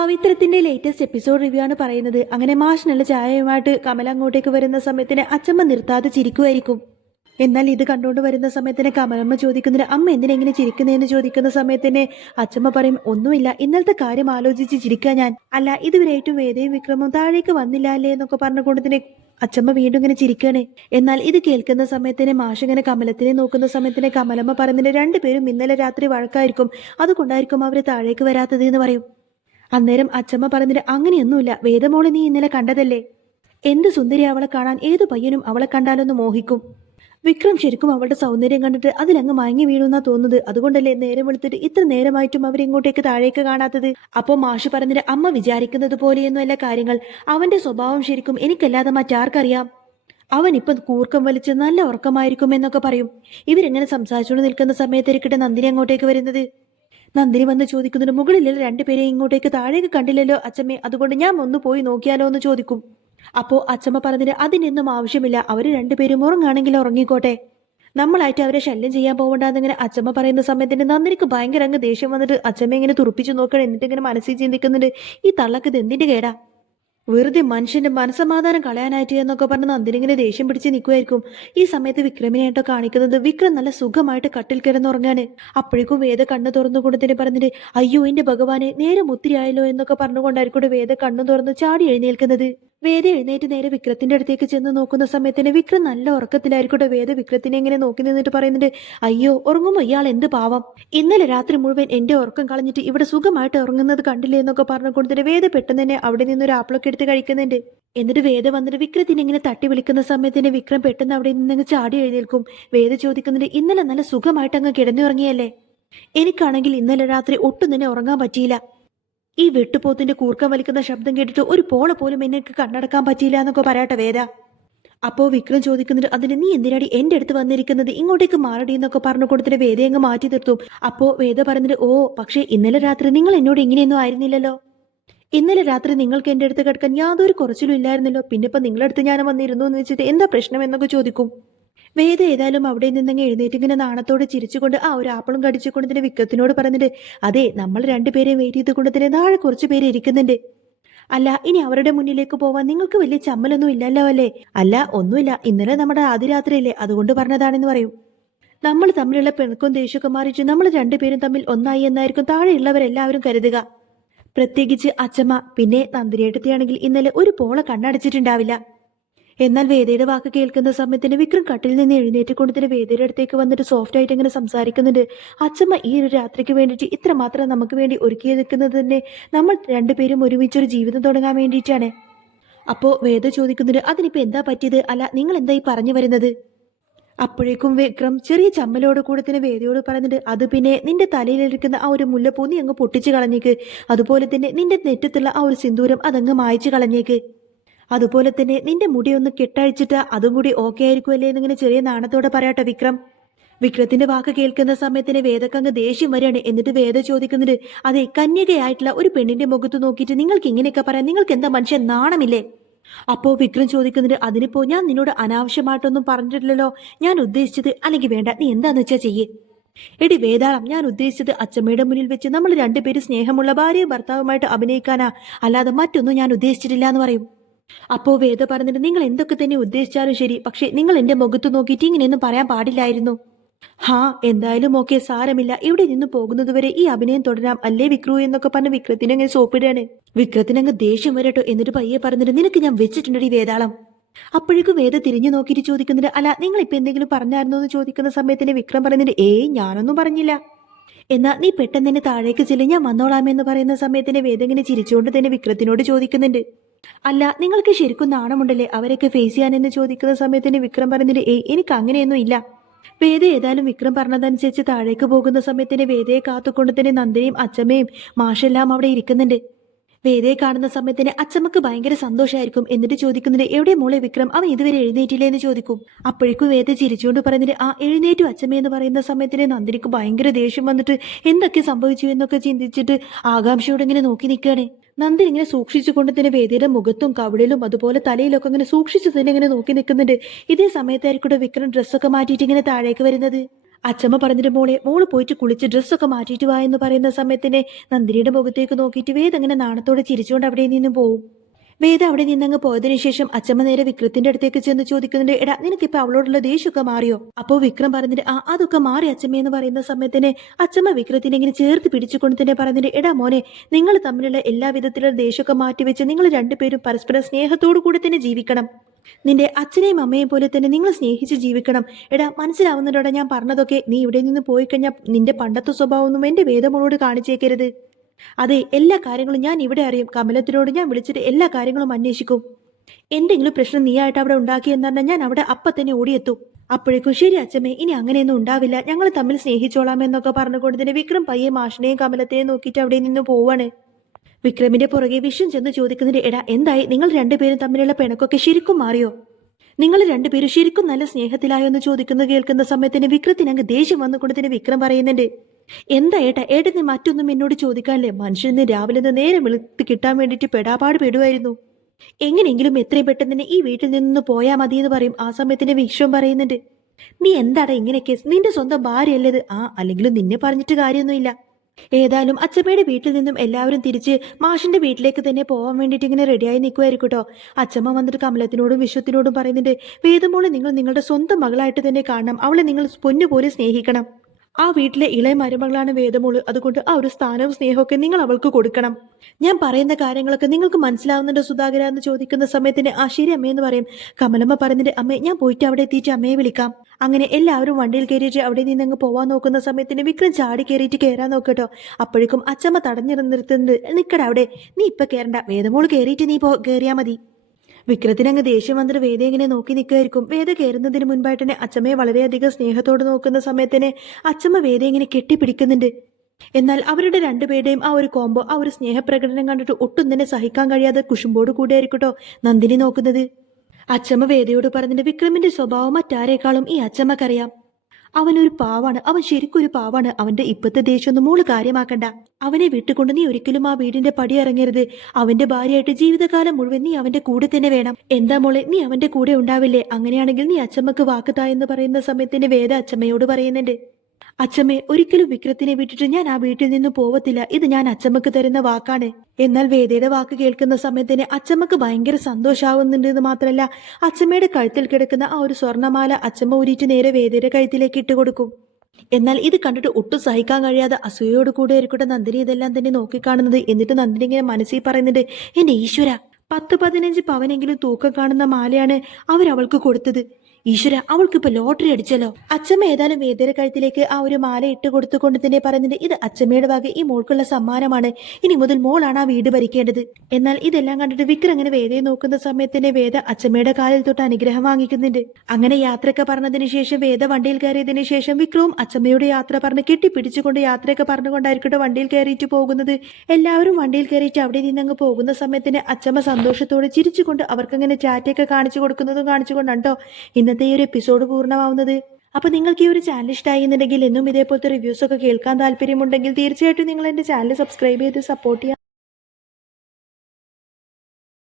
പവിത്രത്തിന്റെ latest episode review ആണ് പറയുന്നത്. അങ്ങനെ മാഷിനുള്ള ചായയുമായിട്ട് കമല അങ്ങോട്ടേക്ക് വരുന്ന സമയത്തിന് അച്ചമ്മ നിർത്താതെ ചിരിക്കുമായിരിക്കും. എന്നാൽ ഇത് കണ്ടുകൊണ്ട് വരുന്ന സമയത്തിന് കമലമ്മ ചോദിക്കുന്നതിന് അമ്മ എന്തിനെങ്ങനെ ചിരിക്കുന്നതെന്ന് ചോദിക്കുന്ന സമയത്തിന് അച്ചമ്മ പറയും, ഒന്നുമില്ല, ഇന്നലത്തെ കാര്യം ആലോചിച്ച് ചിരിക്കാൻ ഞാൻ. അല്ല, ഇതുവരെയായിട്ടും വേദയും വിക്രമും താഴേക്ക് വന്നില്ല അല്ലേ എന്നൊക്കെ പറഞ്ഞുകൊണ്ട് തന്നെ അച്ചമ്മ വീണ്ടും ഇങ്ങനെ ചിരിക്കുകയാണ്. എന്നാൽ ഇത് കേൾക്കുന്ന സമയത്തിന് മാഷ് ഇങ്ങനെ കമലത്തിനെ നോക്കുന്ന സമയത്തിന് കമലമ്മ പറയുന്നതിന് രണ്ടുപേരും ഇന്നലെ രാത്രി വഴക്കായിരിക്കും, അതുകൊണ്ടായിരിക്കും അവര് താഴേക്ക് വരാത്തത് എന്ന് പറയും. അന്നേരം അച്ചമ്മ പറഞ്ഞിട്ട് അങ്ങനെയൊന്നുമില്ല, വേദമോളെ നീ ഇന്നലെ കണ്ടതല്ലേ, എന്ത് സുന്ദരി അവളെ കാണാൻ, ഏതു പയ്യനും അവളെ കണ്ടാലൊന്ന് മോഹിക്കും. വിക്രം ശരിക്കും അവളുടെ സൗന്ദര്യം കണ്ടിട്ട് അതിലങ്ങ് മയങ്ങി വീഴുന്നാ തോന്നുന്നത്, അതുകൊണ്ടല്ലേ നേരം വെളുത്തിട്ട് ഇത്ര നേരമായിട്ടും അവരിങ്ങോട്ടേക്ക് താഴേക്ക് കാണാത്തത്. അപ്പോൾ മാഷ് പറഞ്ഞിട്ട് അമ്മ വിചാരിക്കുന്നത് പോലെയൊന്നുമല്ല കാര്യങ്ങൾ, അവന്റെ സ്വഭാവം ശരിക്കും എനിക്കല്ലാതെ മറ്റാർക്കറിയാം, അവൻ ഇപ്പം കൂർക്കം വലിച്ച് നല്ല ഉറക്കമായിരിക്കും എന്നൊക്കെ പറയും. ഇവരെങ്ങനെ സംസാരിച്ചുകൊണ്ട് നിൽക്കുന്ന സമയത്തിരിക്കട്ടെ നന്ദിനി അങ്ങോട്ടേക്ക് വരുന്നത്. നന്ദിനി വന്ന് ചോദിക്കുന്നുണ്ട്, മുകളിലുള്ള രണ്ടുപേരെ ഇങ്ങോട്ടേക്ക് താഴേക്ക് കണ്ടില്ലല്ലോ അച്ചമ്മേ, അതുകൊണ്ട് ഞാൻ ഒന്ന് പോയി നോക്കിയാലോ എന്ന് ചോദിക്കും. അപ്പോ അച്ചമ്മ പറഞ്ഞിട്ട് അതിനൊന്നും ആവശ്യമില്ല, അവര് രണ്ടുപേരും ഉറങ്ങാണെങ്കിൽ ഉറങ്ങിക്കോട്ടെ, നമ്മളായിട്ട് അവരെ ശല്യം ചെയ്യാൻ പോകണ്ടെന്നിങ്ങനെ അച്ചമ്മ പറയുന്ന സമയത്തിന് നന്ദിനിക്ക് ഭയങ്കര അങ്ങ് ദേഷ്യം വന്നിട്ട് അച്ചമ്മ ഇങ്ങനെ തുറപ്പിച്ചു നോക്കണം. എന്നിട്ട് ഇങ്ങനെ മനസ്സിൽ ചിന്തിക്കുന്നുണ്ട്, ഈ തള്ളക്ക് ഇത് എന്തിന്റെ കേടാ, വെറുതെ മനുഷ്യന്റെ മനസ്സമാധാനം കളയാനായിട്ട് എന്നൊക്കെ പറഞ്ഞ് നന്ദിനി ഇങ്ങനെ ദേഷ്യം പിടിച്ച് നിൽക്കുമായിരിക്കും. ഈ സമയത്ത് വിക്രമിനെയായിട്ടോ കാണിക്കുന്നത്, വിക്രം നല്ല സുഖമായിട്ട് കട്ടിൽ കിടന്നുറങ്ങാന്. അപ്പോഴേക്കും വേദ കണ്ണ് തുറന്നുകൊണ്ട് തന്നെ പറഞ്ഞിട്ട്, അയ്യോ എന്റെ ഭഗവാനെ, നേരം ഒത്തിരിയായല്ലോ എന്നൊക്കെ പറഞ്ഞുകൊണ്ടായിരിക്കും വേദ കണ്ണു തുറന്ന് ചാടി എഴുന്നേൽക്കുന്നത്. വേദ എഴുന്നേറ്റ് നേരെ വിക്രത്തിന്റെ അടുത്തേക്ക് ചെന്ന് നോക്കുന്ന സമയത്തിന് വിക്രം നല്ല ഉറക്കത്തിലായിരിക്കട്ടെ. വേദ വിക്രത്തിനെ ഇങ്ങനെ നോക്കി നിന്നിട്ട് പറയുന്നുണ്ട്, അയ്യോ ഉറങ്ങുമ്പോ ഇയാൾ എന്ത് പാവം, ഇന്നലെ രാത്രി മുഴുവൻ എന്റെ ഉറക്കം കളഞ്ഞിട്ട് ഇവിടെ സുഖമായിട്ട് ഉറങ്ങുന്നത് കണ്ടില്ലേ എന്നൊക്കെ പറഞ്ഞുകൊണ്ടിട്ട് വേദ പെട്ടെന്ന് തന്നെ അവിടെ നിന്നൊരു ആപ്പിളൊക്കെ എടുത്ത് കഴിക്കുന്നുണ്ട്. എന്നിട്ട് വേദ വന്നിട്ട് വിക്രത്തിനെ ഇങ്ങനെ തട്ടി വിളിക്കുന്ന സമയത്തിന് വിക്രം പെട്ടെന്ന് അവിടെ നിന്ന് ചാടി എഴുന്നേൽക്കും. വേദ ചോദിക്കുന്നുണ്ട്, ഇന്നലെ നല്ല സുഖമായിട്ട് അങ്ങ് കിടന്നുറങ്ങിയല്ലേ, എനിക്കാണെങ്കിൽ ഇന്നലെ രാത്രി ഒട്ടും തന്നെ ഉറങ്ങാൻ പറ്റിയില്ല, ഈ വെട്ടുപോത്തിന്റെ കൂർക്കം വലിക്കുന്ന ശബ്ദം കേട്ടിട്ട് ഒരു പോള പോലും എനിക്ക് കണ്ണടക്കാൻ പറ്റിയില്ല എന്നൊക്കെ പറയട്ടെ വേദ. അപ്പോ വിക്രം ചോദിക്കുന്നുണ്ട്, അതിന് നീ എന്തിനാടി എന്റെ അടുത്ത് വന്നിരിക്കുന്നത്, ഇങ്ങോട്ടേക്ക് മാറടി എന്നൊക്കെ പറഞ്ഞു കൊടുത്തിട്ട് വേദ അങ്ങ് മാറ്റി നിർത്തും. അപ്പോ വേദ പറഞ്ഞിട്ട്, ഓ പക്ഷേ ഇന്നലെ രാത്രി നിങ്ങൾ എന്നോട് ഇങ്ങനെയൊന്നും ആയിരുന്നില്ലല്ലോ, ഇന്നലെ രാത്രി നിങ്ങൾക്ക് എന്റെ അടുത്ത് കിടക്കാൻ യാതൊരു കുറച്ചിലും ഇല്ലായിരുന്നല്ലോ, പിന്നെ ഇപ്പൊ നിങ്ങളടുത്ത് ഞാൻ വന്നിരുന്നു എന്ന് വെച്ചിട്ട് എന്താ പ്രശ്നം എന്നൊക്കെ ചോദിക്കും. വേദ ഏതായാലും അവിടെ നിന്നങ്ങ് എഴുന്നേറ്റ് ഇങ്ങനെ നാണത്തോടെ ചിരിച്ചുകൊണ്ട് ആ ഒരു ആപ്പിളും കടിച്ചുകൊണ്ട് തന്നെ വിക്രത്തിനോട് പറഞ്ഞിട്ട്, അതെ നമ്മൾ രണ്ടുപേരെയും വെയിറ്റ് ചെയ്തുകൊണ്ട് തന്നെ താഴെ കുറച്ച് പേര് ഇരിക്കുന്നുണ്ട്, അല്ല ഇനി അവരുടെ മുന്നിലേക്ക് പോവാൻ നിങ്ങൾക്ക് വലിയ ചമ്മലൊന്നും ഇല്ലല്ലോ അല്ലേ. അല്ല ഒന്നുമില്ല, ഇന്നലെ നമ്മുടെ ആദ്യ രാത്രിയല്ലേ, അതുകൊണ്ട് പറഞ്ഞതാണെന്ന് പറയും. നമ്മൾ തമ്മിലുള്ള പിണക്കും ദേഷ്യമൊക്കെ മാറിയിട്ട് നമ്മൾ രണ്ടുപേരും തമ്മിൽ ഒന്നായി എന്നായിരിക്കും താഴെയുള്ളവരെല്ലാവരും കരുതുക, പ്രത്യേകിച്ച് അച്ചമ്മ. പിന്നെ നന്ദിനിയേട്ടത്തിയാണെങ്കിൽ ഇന്നലെ ഒരു പോള കണ്ണടച്ചിട്ടുണ്ടാവില്ല. എന്നാൽ വേദയുടെ വാക്ക് കേൾക്കുന്ന സമയത്തിന് വിക്രം കട്ടിൽ നിന്ന് എഴുന്നേറ്റ് കൊണ്ട് തന്നെ വേദയുടെ അടുത്തേക്ക് വന്നിട്ട് സോഫ്റ്റ് ആയിട്ട് ഇങ്ങനെ സംസാരിക്കുന്നുണ്ട്. അച്ചമ്മ ഈ ഒരു രാത്രിക്ക് വേണ്ടിയിട്ട് ഇത്രമാത്രം നമുക്ക് വേണ്ടി ഒരുക്കിയെടുക്കുന്നത് തന്നെ നമ്മൾ രണ്ടുപേരും ഒരുമിച്ചൊരു ജീവിതം തുടങ്ങാൻ വേണ്ടിയിട്ടാണ്. അപ്പോൾ വേദ ചോദിക്കുന്നുണ്ട്, അതിനിപ്പോൾ എന്താ പറ്റിയത്, അല്ല നിങ്ങൾ എന്താ ഈ പറഞ്ഞു വരുന്നത്. അപ്പോഴേക്കും വിക്രം ചെറിയ ചമ്മലോട് കൂടെ തന്നെ വേദയോട് പറയുന്നുണ്ട്, അത് പിന്നെ നിന്റെ തലയിലിരിക്കുന്ന ആ ഒരു മുല്ലപ്പൂ നീ അങ്ങ് പൊട്ടിച്ച് കളഞ്ഞേക്ക്, അതുപോലെ തന്നെ നിന്റെ നെറ്റത്തുള്ള ആ ഒരു സിന്ദൂരം അതങ്ങ് മായ്ച്ചു കളഞ്ഞേക്ക്, അതുപോലെ തന്നെ നിന്റെ മുടി ഒന്ന് കെട്ടഴിച്ചിട്ട് അതും കൂടി ഓക്കെ ആയിരിക്കുമല്ലേ എന്നിങ്ങനെ ചെറിയ നാണത്തോടെ പറയാട്ടെ വിക്രം. വിക്രത്തിന്റെ വാക്ക് കേൾക്കുന്ന സമയത്തിന് വേദക്കങ്ങ് ദേഷ്യം വരികയാണ്. എന്നിട്ട് വേദ ചോദിക്കുന്നുണ്ട്, അതെ കന്യകയായിട്ടുള്ള ഒരു പെണ്ണിന്റെ മുഖത്ത് നോക്കിയിട്ട് നിങ്ങൾക്ക് ഇങ്ങനെയൊക്കെ പറയാൻ നിങ്ങൾക്ക് എന്താ മനുഷ്യൻ നാണമില്ലേ. അപ്പോ വിക്രം ചോദിക്കുന്നുണ്ട്, അതിനിപ്പോ ഞാൻ നിന്നോട് അനാവശ്യമായിട്ടൊന്നും പറഞ്ഞിട്ടില്ലല്ലോ, ഞാൻ ഉദ്ദേശിച്ചത്, അല്ലെങ്കിൽ വേണ്ട നീ എന്താന്ന് വെച്ചാ ചെയ്യേ. എടി വേതാളം, ഞാൻ ഉദ്ദേശിച്ചത് അച്ചമ്മയുടെ മുന്നിൽ വെച്ച് നമ്മൾ രണ്ടുപേരും സ്നേഹമുള്ള ഭാര്യയും ഭർത്താവുമായിട്ട് അഭിനയിക്കാനാ, അല്ലാതെ മറ്റൊന്നും ഞാൻ ഉദ്ദേശിച്ചിട്ടില്ല എന്ന് പറയും. അപ്പോ വേദ പറഞ്ഞിട്ട്, നിങ്ങൾ എന്തൊക്കെ തന്നെ ഉദ്ദേശിച്ചാലും ശരി, പക്ഷെ നിങ്ങൾ എന്റെ മുഖത്ത് നോക്കിയിട്ട് ഇങ്ങനെയൊന്നും പറയാൻ പാടില്ലായിരുന്നു. ഹാ എന്തായാലും ഓക്കെ, സാരമില്ല, ഇവിടെ നിന്ന് പോകുന്നതുവരെ ഈ അഭിനയം തുടരാം അല്ലേ വിക്രു എന്നൊക്കെ പറഞ്ഞ് വിക്രത്തിന് അങ്ങനെ സോപ്പിടുകയാണ്. വിക്രത്തിനങ്ങ് ദേഷ്യം വരട്ടോ. എന്നിട്ട് പയ്യെ പറഞ്ഞിട്ട്, നിനക്ക് ഞാൻ വെച്ചിട്ടുണ്ടടി വേതാളം. അപ്പോഴേക്കും വേദ തിരിഞ്ഞു നോക്കിയിട്ട് ചോദിക്കുന്നുണ്ട്, അല്ല നിങ്ങൾ ഇപ്പൊ എന്തെങ്കിലും പറഞ്ഞായിരുന്നോ എന്ന് ചോദിക്കുന്ന സമയത്തിന് വിക്രം പറയുന്നുണ്ട്, ഏയ് ഞാനൊന്നും പറഞ്ഞില്ല. എന്നാ നീ പെട്ടെന്ന് തന്നെ താഴേക്ക് ചെല്ല്, ഞാൻ വന്നോളാമെന്ന് പറയുന്ന സമയത്തിന് വേദ ഇങ്ങനെ ചിരിച്ചുകൊണ്ട് തന്നെ വിക്രത്തിനോട് ചോദിക്കുന്നുണ്ട്, അല്ല നിങ്ങൾക്ക് ശരിക്കും നാണമുണ്ടല്ലേ അവരൊക്കെ ഫേസ് ചെയ്യാനെന്ന് ചോദിക്കുന്ന സമയത്തിന് വിക്രം പറയുന്നുണ്ട്, ഏയ് എനിക്ക് അങ്ങനെയൊന്നും ഇല്ല. വേദ ഏതായാലും വിക്രം പറഞ്ഞതനുസരിച്ച് താഴേക്ക് പോകുന്ന സമയത്തിന് വേദയെ കാത്തുകൊണ്ട് തന്നെ നന്ദിനിയും അച്ചമ്മയും മാഷെല്ലാം അവിടെ ഇരിക്കുന്നുണ്ട്. വേദയെ കാണുന്ന സമയത്തിന് അച്ചമ്മക്ക് ഭയങ്കര സന്തോഷമായിരിക്കും. എന്നിട്ട് ചോദിക്കുന്നുണ്ട്, എവിടെ മോളെ വിക്രം, അവൻ ഇതുവരെ എഴുന്നേറ്റില്ലേ എന്ന് ചോദിക്കും. അപ്പോഴേക്കും വേദ ചിരിച്ചുകൊണ്ട് പറയുന്നുണ്ട്, ആ എഴുന്നേറ്റു അച്ചമ്മയെന്ന് പറയുന്ന സമയത്തിന് നന്ദിനിക്ക് ഭയങ്കര ദേഷ്യം വന്നിട്ട് എന്തൊക്കെ സംഭവിച്ചു എന്നൊക്കെ ചിന്തിച്ചിട്ട് ആകാംക്ഷയോടെ ഇങ്ങനെ നോക്കി നിൽക്കുകയാണ്. നന്ദിനി ഇങ്ങനെ സൂക്ഷിച്ചു കൊണ്ട് തന്നെ വേദിയുടെ മുഖത്തും കവിളിലും അതുപോലെ തലയിലൊക്കെ ഇങ്ങനെ സൂക്ഷിച്ചു തന്നെ ഇങ്ങനെ നോക്കി നിൽക്കുന്നുണ്ട്. ഇതേ സമയത്തായിരിക്കും വിക്രം ഡ്രസ്സൊക്കെ മാറ്റിയിട്ട് ഇങ്ങനെ താഴേക്ക് വരുന്നത്. അച്ചമ്മ പറഞ്ഞിട്ട് മോള് പോയിട്ട് കുളിച്ച് ഡ്രസ്സൊക്കെ മാറ്റിയിട്ട് വാ എന്ന് പറയുന്ന സമയത്തിന് നന്ദിനിയുടെ മുഖത്തേക്ക് നോക്കിയിട്ട് വേദ അങ്ങനെ നാണത്തോടെ ചിരിച്ചുകൊണ്ട് അവിടെ നിന്നും പോവും. വേദ അവിടെ നിന്നങ്ങ് പോയതിനു ശേഷം അച്ചമ്മ നേരെ വിക്രത്തിന്റെ അടുത്തേക്ക് ചെന്ന് ചോദിക്കുന്നുണ്ട്, എടാ നിനക്കിപ്പോ അവളോടുള്ള ദേഷ്യമൊക്കെ മാറിയോ? അപ്പോ വിക്രം പറഞ്ഞിട്ട് അതൊക്കെ മാറി അച്ചമ്മ എന്ന് പറയുന്ന സമയത്തിന് അച്ചമ്മ വിക്രത്തിനെ ഇങ്ങനെ ചേർത്ത് പിടിച്ചുകൊണ്ട് തന്നെ പറഞ്ഞിട്ട്, എടാ മോനെ, നിങ്ങൾ തമ്മിലുള്ള എല്ലാ വിധത്തിലുള്ള ദേഷ്യമൊക്കെ മാറ്റിവെച്ച് നിങ്ങൾ രണ്ടുപേരും പരസ്പരം സ്നേഹത്തോടു കൂടി തന്നെ ജീവിക്കണം. നിന്റെ അച്ഛനെയും അമ്മയും പോലെ തന്നെ നിങ്ങൾ സ്നേഹിച്ച് ജീവിക്കണം. എടാ മനസ്സിലാവുന്നുണ്ടോടാ ഞാൻ പറഞ്ഞതൊക്കെ? നീ ഇവിടെ നിന്ന് പോയി കഴിഞ്ഞാൽ നിന്റെ പണ്ടത്തെ സ്വഭാവമൊന്നും എന്റെ വേദമോളോട് കാണിച്ചേക്കരുത്. അതെ, എല്ലാ കാര്യങ്ങളും ഞാൻ ഇവിടെ അറിയും. കമലത്തിനോട് ഞാൻ വിളിച്ചിട്ട് എല്ലാ കാര്യങ്ങളും അന്വേഷിക്കും. എന്തെങ്കിലും പ്രശ്നം നീയായിട്ട് അവിടെ ഉണ്ടാക്കിയെന്ന് പറഞ്ഞാൽ ഞാൻ അവിടെ അപ്പം തന്നെ ഓടിയെത്തും. അപ്പോഴേക്കും ശരി അച്ഛമ്മേ, ഇനി അങ്ങനെയൊന്നും ഉണ്ടാവില്ല, ഞങ്ങൾ തമ്മിൽ സ്നേഹിച്ചോളാം എന്നൊക്കെ പറഞ്ഞുകൊണ്ട് തന്നെ വിക്രം പയ്യെ മാഷിനെയും കമലത്തെയും നോക്കിയിട്ട് അവിടെ നിന്ന് പോവാണ്. വിക്രമിന്റെ പുറകെ വിഷ്ണു ചെന്ന് ചോദിക്കുന്നതിന്റെ, എടാ എന്തായി, നിങ്ങൾ രണ്ടുപേരും തമ്മിലുള്ള പിണക്കൊക്കെ ശരിക്കും മാറിയോ? നിങ്ങൾ രണ്ടുപേരും ശരിക്കും നല്ല സ്നേഹത്തിലായോ എന്ന് ചോദിക്കുന്നത് കേൾക്കുന്ന സമയത്തിന് വിക്രത്തിന് അങ്ങ് ദേഷ്യം വന്നുകൊണ്ട് തന്നെ വിക്രം പറയുന്നുണ്ട്, എന്താ ഏട്ടന് മറ്റൊന്നും എന്നോട് ചോദിക്കാനല്ലേ? മനുഷ്യന് രാവിലെ നിന്ന് നേരെ വെളുത്ത് കിട്ടാൻ വേണ്ടിയിട്ട് പെടാപാട് പെടുമായിരുന്നു. എങ്ങനെയെങ്കിലും എത്രയും പെട്ടെന്ന് തന്നെ ഈ വീട്ടിൽ നിന്ന് പോയാൽ മതി എന്ന് പറയും. ആ സമയത്തിന് വിശ്വം പറയുന്നുണ്ട്, നീ എന്താടാ ഇങ്ങനെയൊക്കെ? നിന്റെ സ്വന്തം ഭാര്യയല്ലത്. അല്ലെങ്കിലും നിന്നെ പറഞ്ഞിട്ട് കാര്യമൊന്നുമില്ല. ഏതായാലും അച്ചമ്മയുടെ വീട്ടിൽ നിന്നും എല്ലാവരും തിരിച്ച് മാഷിന്റെ വീട്ടിലേക്ക് തന്നെ പോകാൻ വേണ്ടിയിട്ട് ഇങ്ങനെ റെഡിയായി നിൽക്കുമായിരിക്കും കേട്ടോ. അച്ചമ്മ വന്നിട്ട് കമലത്തിനോടും വിശ്വത്തിനോടും പറയുന്നുണ്ട്, വേദമോളെ നിങ്ങൾ നിങ്ങളുടെ സ്വന്തം മകളായിട്ട് തന്നെ കാണണം. അവളെ നിങ്ങൾ പൊന്നുപോലെ സ്നേഹിക്കണം. ആ വീട്ടിലെ ഇളയ മരുമകളാണ് വേദമോള്. അതുകൊണ്ട് ആ ഒരു സ്ഥാനവും സ്നേഹമൊക്കെ നിങ്ങൾ അവൾക്ക് കൊടുക്കണം. ഞാൻ പറയുന്ന കാര്യങ്ങളൊക്കെ നിങ്ങൾക്ക് മനസ്സിലാവുന്നുണ്ടോ സുധാകര എന്ന് ചോദിക്കുന്ന സമയത്തിന് ശരി അമ്മയെന്ന് പറയും. കമലമ്മ പറയുന്നുണ്ട്, അമ്മേ ഞാൻ പോയിട്ട് അവിടെ എത്തിയിട്ട് അമ്മയെ വിളിക്കാം. അങ്ങനെ എല്ലാവരും വണ്ടിയിൽ കയറിയിട്ട് അവിടെ നിന്നങ്ങ് പോവാൻ നോക്കുന്ന സമയത്തിന് വിക്രം ചാടി കയറിയിട്ട് കയറാൻ നോക്കട്ടോ. അപ്പോഴേക്കും അച്ചമ്മ തടഞ്ഞു നിർത്തുന്നത്, നിക്കട അവിടെ, നീ ഇപ്പൊ കയറണ്ട, വേദമോള് കയറിയിട്ട് നീ കയറിയാ മതി. വിക്രത്തിനങ്ങ് ദേഷ്യം വന്നിട്ട് വേദ ഇങ്ങനെ നോക്കി നിൽക്കുമായിരിക്കും. വേദ കയറുന്നതിന് മുൻപായിട്ട് തന്നെ അച്ചമ്മയെ വളരെയധികം സ്നേഹത്തോട് നോക്കുന്ന സമയത്തിന് അച്ചമ്മ വേദ ഇങ്ങനെ കെട്ടിപ്പിടിക്കുന്നുണ്ട്. എന്നാൽ അവരുടെ രണ്ടുപേരുടെയും ആ ഒരു കോംബോ, ആ ഒരു സ്നേഹപ്രകടനം കണ്ടിട്ട് ഒട്ടും തന്നെ സഹിക്കാൻ കഴിയാതെ കുശുമ്പോട് കൂടിയായിരിക്കട്ടോ നന്ദിനി നോക്കുന്നത്. അച്ചമ്മ വേദയോട് പറഞ്ഞിട്ട്, വിക്രമിന്റെ സ്വഭാവം മറ്റാരേക്കാളും ഈ അച്ചമ്മക്കറിയാം. അവനൊരു പാവാണ്, അവൻ ശരിക്കൊരു പാവാണ്. അവന്റെ ഇപ്പത്തെ ദേഷ്യമൊന്നും മോള് കാര്യമാക്കണ്ട. അവനെ വിട്ടുകൊണ്ട് നീ ഒരിക്കലും ആ വീടിന്റെ പടി ഇറങ്ങരുത്. അവന്റെ ഭാര്യയായിട്ട് ജീവിതകാലം മുഴുവൻ നീ അവന്റെ കൂടെ തന്നെ വേണം. എന്താ മോളെ, നീ അവന്റെ കൂടെ ഉണ്ടാവില്ലേ? അങ്ങനെയാണെങ്കിൽ നീ അച്ചമ്മക്ക് വാക്ക് എന്ന് പറയുന്ന സമയത്തിന് വേദ അച്ചമ്മയോട് പറയുന്നുണ്ട്, അച്ചമ്മേ, ഒരിക്കലും വിക്രത്തിനെ വിട്ടിട്ട് ഞാൻ ആ വീട്ടിൽ നിന്ന് പോവത്തില്ല. ഇത് ഞാൻ അച്ചമ്മക്ക് തരുന്ന വാക്കാണ്. എന്നാൽ വേദയുടെ വാക്ക് കേൾക്കുന്ന സമയത്തിന് അച്ചമ്മക്ക് ഭയങ്കര സന്തോഷാവുന്നുണ്ട് എന്ന് മാത്രമല്ല, അച്ചമ്മയുടെ കഴുത്തിൽ കിടക്കുന്ന ആ ഒരു സ്വർണ്ണമാല അച്ചമ്മ ഊരിയിട്ട് നേരെ വേദയുടെ കഴുത്തിലേക്ക് ഇട്ട് കൊടുക്കും. എന്നാൽ ഇത് കണ്ടിട്ട് ഒട്ടും സഹിക്കാൻ കഴിയാതെ അസൂയയോട് കൂടെ ആയിരിക്കട്ടെ നന്ദിനി ഇതെല്ലാം തന്നെ നോക്കിക്കാണുന്നത്. എന്നിട്ട് നന്ദിനി ഇങ്ങനെ മനസ്സിൽ പറയുന്നുണ്ട്, എന്റെ ഈശ്വര, 10-15 പവനെങ്കിലും തൂക്കം കാണുന്ന മാലയാണ് അവരവൾക്ക് കൊടുത്തത്. ഈശ്വര, അവൾക്കിപ്പോ ലോട്ടറി അടിച്ചല്ലോ. അച്ചമ്മ ഏതായാലും വേദയുടെ കഴുത്തിലേക്ക് ആ ഒരു മാല ഇട്ട് കൊടുത്തുകൊണ്ട് തന്നെ പറയുന്നുണ്ട്, ഇത് അച്ചമ്മയുടെ വക ഈ മോൾക്കുള്ള സമ്മാനമാണ്. ഇനി മുതൽ മോളാണ് ആ വീട് ഭരിക്കേണ്ടത്. എന്നാൽ ഇതെല്ലാം കണ്ടിട്ട് വിക്രം അങ്ങനെ വേദയെ നോക്കുന്ന സമയത്തിന് വേദ അച്ചമ്മയുടെ കാലിൽ തൊട്ട് അനുഗ്രഹം വാങ്ങിക്കുന്നുണ്ട്. അങ്ങനെ യാത്രയൊക്കെ പറഞ്ഞതിന് ശേഷം വേദ വണ്ടിയിൽ കയറിയതിനു ശേഷം വിക്രവും അച്ചമ്മയുടെ യാത്ര പറഞ്ഞ് കെട്ടിപ്പിടിച്ചുകൊണ്ട് യാത്രയൊക്കെ പറഞ്ഞുകൊണ്ടായിരിക്കട്ടെ വണ്ടിയിൽ കയറിയിട്ട് പോകുന്നത്. എല്ലാവരും വണ്ടിയിൽ കയറിയിട്ട് അവിടെ നിന്നങ്ങ് പോകുന്ന സമയത്തിന് അച്ചമ്മ സന്തോഷത്തോടെ ചിരിച്ചുകൊണ്ട് അവർക്കങ്ങനെ ചാറ്റയൊക്കെ കാണിച്ചു കാണിച്ചുകൊണ്ടാണ്ടോ ഇന്നത്തെ ഈ ഒരു എപ്പിസോഡ് പൂർണ്ണമാവുന്നത്. അപ്പൊ നിങ്ങൾക്ക് ഈ ഒരു ചാനൽ ഇഷ്ടമായി എന്നുണ്ടെങ്കിൽ എന്നും ഇതേപോലത്തെ റിവ്യൂസ് ഒക്കെ കേൾക്കാൻ താല്പര്യമുണ്ടെങ്കിൽ തീർച്ചയായിട്ടും നിങ്ങൾ എന്റെ ചാനൽ സബ്സ്ക്രൈബ് ചെയ്ത് സപ്പോർട്ട് ചെയ്യാം.